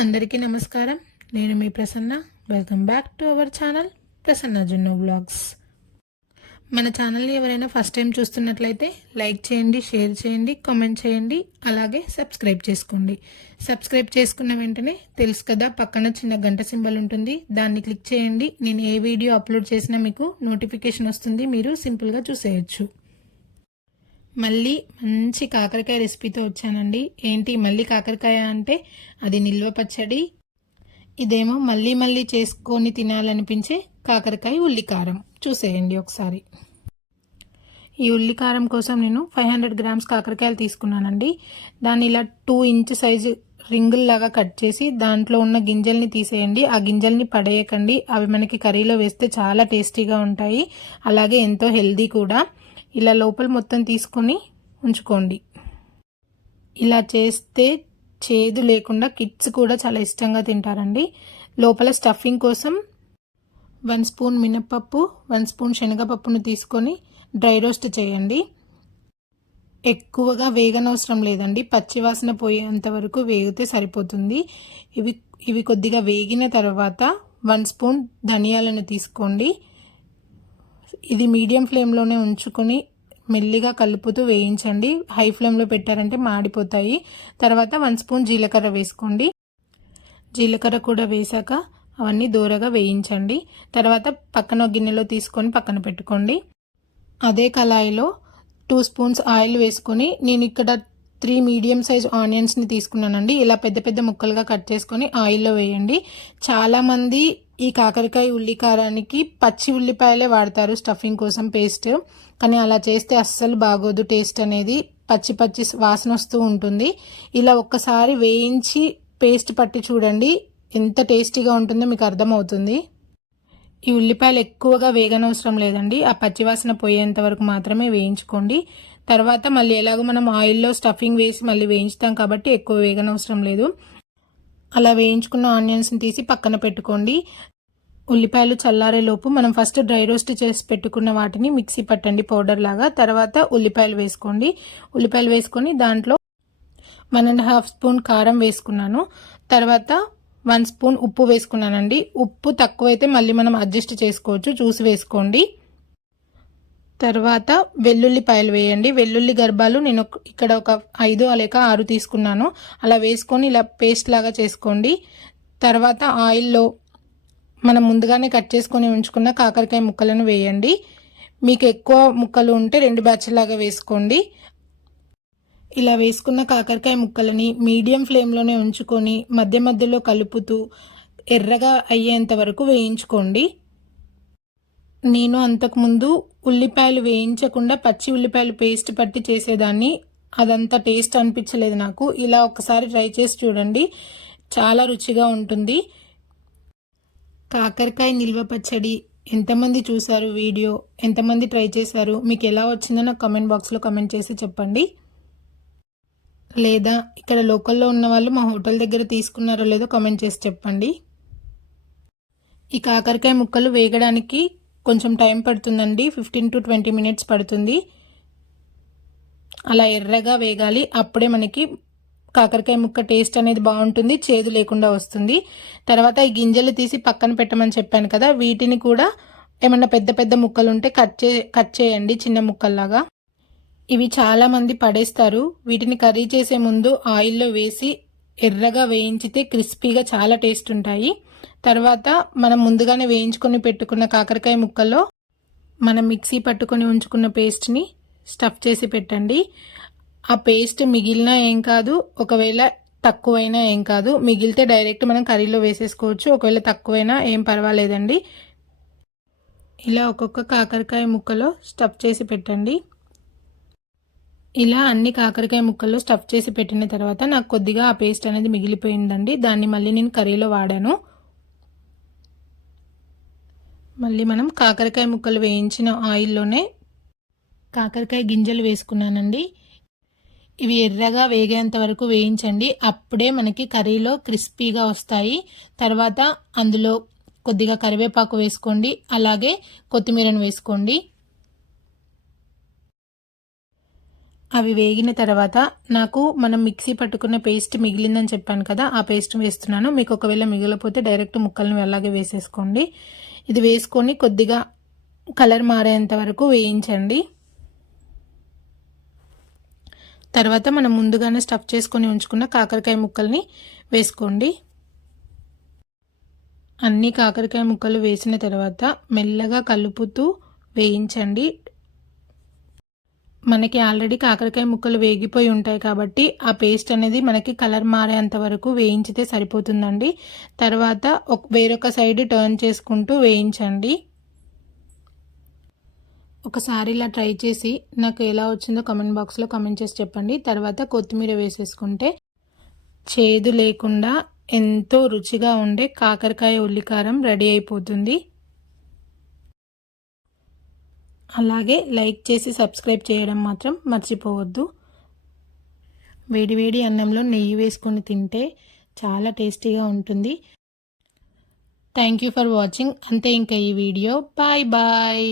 అందరికీ నమస్కారం. నేను మీ Prasanna. Welcome back to our channel Prasanna Junnu vlogs. మన ఛానల్ని ఎవరైనా ఫస్ట్ టైం చూస్తున్నట్లయితే లైక్ చేయండి, షేర్ చేయండి, కామెంట్ చేయండి, అలాగే సబ్స్క్రైబ్ చేసుకోండి. సబ్స్క్రైబ్ చేసుకున్న వెంటనే తెలుసు కదా, పక్కన చిన్న గంట సింబల్ ఉంటుంది, దాన్ని క్లిక్ చేయండి. నేను ఏ వీడియో అప్లోడ్ చేసినా మీకు నోటిఫికేషన్ వస్తుంది, మీరు సింపుల్గా చూసేయచ్చు. మళ్ళీ మంచి కాకరకాయ రెసిపీతో వచ్చానండి. ఏంటి మళ్ళీ కాకరకాయ అంటే అది నిల్వ పచ్చడి. ఇదేమో మళ్ళీ మళ్ళీ చేసుకొని తినాలనిపించే కాకరకాయ ఉల్లికారం. చూసేయండి ఒకసారి. ఈ ఉల్లికారం కోసం నేను 500 గ్రామ్స్ కాకరకాయలు తీసుకున్నానండి. దాన్ని ఇలా 2 ఇంచ్ సైజు రింగుల్లాగా కట్ చేసి దాంట్లో ఉన్న గింజల్ని తీసేయండి. ఆ గింజల్ని పడేయకండి, అవి మనకి కర్రీలో వేస్తే చాలా టేస్టీగా ఉంటాయి, అలాగే ఎంతో హెల్దీ కూడా. ఇలా లోపల మొత్తం తీసుకొని ఉంచుకోండి. ఇలా చేస్తే చేదు లేకుండా కిడ్స్ కూడా చాలా ఇష్టంగా తింటారండి. లోపల స్టఫింగ్ కోసం 1 స్పూన్ మినప్పప్పు, 1 స్పూన్ శనగపప్పును తీసుకొని డ్రై రోస్ట్ చేయండి. ఎక్కువగా వేగనవసరం లేదండి, పచ్చివాసన పోయేంత వరకు వేగితే సరిపోతుంది. ఇవి కొద్దిగా వేగిన తర్వాత 1 స్పూన్ ధనియాలను తీసుకోండి. ఇది మీడియం ఫ్లేమ్లోనే ఉంచుకొని మెల్లిగా కలుపుతూ వేయించండి. హై ఫ్లేమ్లో పెట్టారంటే మాడిపోతాయి. తర్వాత 1 స్పూన్ జీలకర్ర వేసుకోండి. జీలకర్ర కూడా వేశాక అవన్నీ దూరగా వేయించండి. తర్వాత పక్కన గిన్నెలో తీసుకొని పక్కన పెట్టుకోండి. అదే కళాయిలో 2 స్పూన్స్ ఆయిల్ వేసుకొని, నేను ఇక్కడ 3 మీడియం సైజ్ ఆనియన్స్ని తీసుకున్నానండి. ఇలా పెద్ద పెద్ద ముక్కలుగా కట్ చేసుకొని ఆయిల్లో వేయండి. చాలామంది ఈ కాకరకాయ ఉల్లికారానికి పచ్చి ఉల్లిపాయలే వాడతారు స్టఫింగ్ కోసం పేస్ట్, కానీ అలా చేస్తే అస్సలు బాగోదు. టేస్ట్ అనేది పచ్చి పచ్చి వాసన వస్తూ ఉంటుంది. ఇలా ఒక్కసారి వేయించి పేస్ట్ పట్టి చూడండి, ఎంత టేస్టీగా ఉంటుందో మీకు అర్థమవుతుంది. ఈ ఉల్లిపాయలు ఎక్కువగా వేగనవసరం లేదండి, ఆ పచ్చివాసన పోయేంత వరకు మాత్రమే వేయించుకోండి. తర్వాత మళ్ళీ ఎలాగో మనం ఆయిల్లో స్టఫింగ్ వేసి మళ్ళీ వేయించుతాం కాబట్టి ఎక్కువ వేగనవసరం లేదు. అలా వేయించుకున్న ఆనియన్స్ని తీసి పక్కన పెట్టుకోండి. ఉల్లిపాయలు చల్లారేలోపు మనం ఫస్ట్ డ్రై రోస్ట్ చేసి పెట్టుకున్న వాటిని మిక్సీ పట్టండి పౌడర్ లాగా. తర్వాత ఉల్లిపాయలు వేసుకోండి. ఉల్లిపాయలు వేసుకొని దాంట్లో 1.5 స్పూన్ కారం వేసుకున్నాను. తర్వాత 1 స్పూన్ ఉప్పు వేసుకున్నానండి. ఉప్పు తక్కువైతే మళ్ళీ మనం అడ్జస్ట్ చేసుకోవచ్చు, చూసి వేసుకోండి. తర్వాత వెల్లుల్లిపాయలు వేయండి. వెల్లుల్లి గర్భాలు నేను ఇక్కడ ఒక 5 లేక 6 తీసుకున్నాను. అలా వేసుకొని ఇలా పేస్ట్ లాగా చేసుకోండి. తర్వాత ఆయిల్లో మనం ముందుగానే కట్ చేసుకొని ఉంచుకున్న కాకరకాయ ముక్కలను వేయండి. మీకు ఎక్కువ ముక్కలు ఉంటే 2 బ్యాచ్లాగా వేసుకోండి. ఇలా వేసుకున్న కాకరకాయ ముక్కలని మీడియం ఫ్లేమ్లోనే ఉంచుకొని మధ్య మధ్యలో కలుపుతూ ఎర్రగా అయ్యేంత వరకు వేయించుకోండి. నేను అంతకుముందు ఉల్లిపాయలు వేయించకుండా పచ్చి ఉల్లిపాయలు పేస్ట్ పట్టి చేసేదాన్ని, అదంతా టేస్ట్ అనిపించలేదు నాకు. ఇలా ఒకసారి ట్రై చేసి చూడండి, చాలా రుచిగా ఉంటుంది. కాకరకాయ నిల్వ పచ్చడి ఎంతమంది చూసారు వీడియో, ఎంతమంది ట్రై చేశారు, మీకు ఎలా వచ్చిందో నాకు కామెంట్ బాక్స్లో కామెంట్ చేసి చెప్పండి. లేదా ఇక్కడ లోకల్లో ఉన్న వాళ్ళు మా హోటల్ దగ్గర తీసుకున్నారో లేదో కామెంట్ చేసి చెప్పండి. ఈ కాకరకాయ ముక్కలు వేగడానికి కొంచెం టైం పడుతుందండి, 15 to 20 మినిట్స్ పడుతుంది. అలా ఎర్రగా వేగాలి, అప్పుడే మనకి కాకరకాయ ముక్క టేస్ట్ అనేది బాగుంటుంది, చేదు లేకుండా వస్తుంది. తర్వాత ఈ గింజలు తీసి పక్కన పెట్టమని చెప్పాను కదా, వీటిని కూడా ఏమన్నా పెద్ద పెద్ద ముక్కలు ఉంటే కట్ చేయండి చిన్న ముక్కల్లాగా. ఇవి చాలామంది పడేస్తారు. వీటిని కర్రీ చేసే ముందు ఆయిల్లో వేసి ఎర్రగా వేయించితే క్రిస్పీగా చాలా టేస్ట్ ఉంటాయి. తర్వాత మనం ముందుగానే వేయించుకొని పెట్టుకున్న కాకరకాయ ముక్కల్లో మనం మిక్సీ పట్టుకొని ఉంచుకున్న పేస్ట్ని స్టఫ్ చేసి పెట్టండి. ఆ పేస్ట్ మిగిలినా ఏం కాదు, ఒకవేళ తక్కువైనా ఏం కాదు. మిగిలితే డైరెక్ట్ మనం కర్రీలో వేసేసుకోవచ్చు, ఒకవేళ తక్కువైనా ఏం పర్వాలేదండి. ఇలా ఒక్కొక్క కాకరకాయ ముక్కలో స్టఫ్ చేసి పెట్టండి. ఇలా అన్ని కాకరకాయ ముక్కల్లో స్టఫ్ చేసి పెట్టిన తర్వాత నాకు కొద్దిగా ఆ పేస్ట్ అనేది మిగిలిపోయిందండి, దాన్ని మళ్ళీ నేను కర్రీలో వాడాను. మళ్ళీ మనం కాకరకాయ ముక్కలు వేయించిన ఆయిల్లోనే కాకరకాయ గింజలు వేసుకున్నానండి. ఇవి ఎర్రగా వేగేంత వరకు వేయించండి, అప్పుడే మనకి కర్రీలో క్రిస్పీగా వస్తాయి. తర్వాత అందులో కొద్దిగా కరివేపాకు వేసుకోండి, అలాగే కొత్తిమీరను వేసుకోండి. అవి వేగిన తర్వాత నాకు మనం మిక్సీ పట్టుకున్న పేస్ట్ మిగిలిందని చెప్పాను కదా, ఆ పేస్ట్ వేస్తున్నాను. మీకు ఒకవేళ మిగిలిపోతే డైరెక్ట్ ముక్కల్ని అలాగే వేసేసుకోండి. ఇది వేసుకొని కొద్దిగా కలర్ మారేంత వరకు వేయించండి. తర్వాత మనం ముందుగానే స్టఫ్ చేసుకొని ఉంచుకున్న కాకరకాయ ముక్కల్ని వేసుకోండి. అన్ని కాకరకాయ ముక్కలు వేసిన తర్వాత మెల్లగా కలుపుతూ వేయించండి. మనకి ఆల్రెడీ కాకరకాయ ముక్కలు వేగిపోయి ఉంటాయి కాబట్టి ఆ పేస్ట్ అనేది మనకి కలర్ మారేంత వరకు వేయించితే సరిపోతుందండి. తర్వాత వేరొక సైడ్ టర్న్ చేసుకుంటూ వేయించండి. ఒకసారి ఇలా ట్రై చేసి నాకు ఎలా వచ్చిందో కామెంట్ బాక్స్లో కామెంట్ చేసి చెప్పండి. తర్వాత కొత్తిమీర వేసేసుకుంటే చేదు లేకుండా ఎంతో రుచిగా ఉండే కాకరకాయ ఉల్లికారం రెడీ అయిపోతుంది. అలాగే లైక్ చేసి సబ్స్క్రైబ్ చేయడం మాత్రం మర్చిపోవద్దు. వేడివేడి అన్నంలో నెయ్యి వేసుకొని తింటే చాలా టేస్టీగా ఉంటుంది. Thank you for watching. అంతే ఇంకా ఈ వీడియో. Bye bye.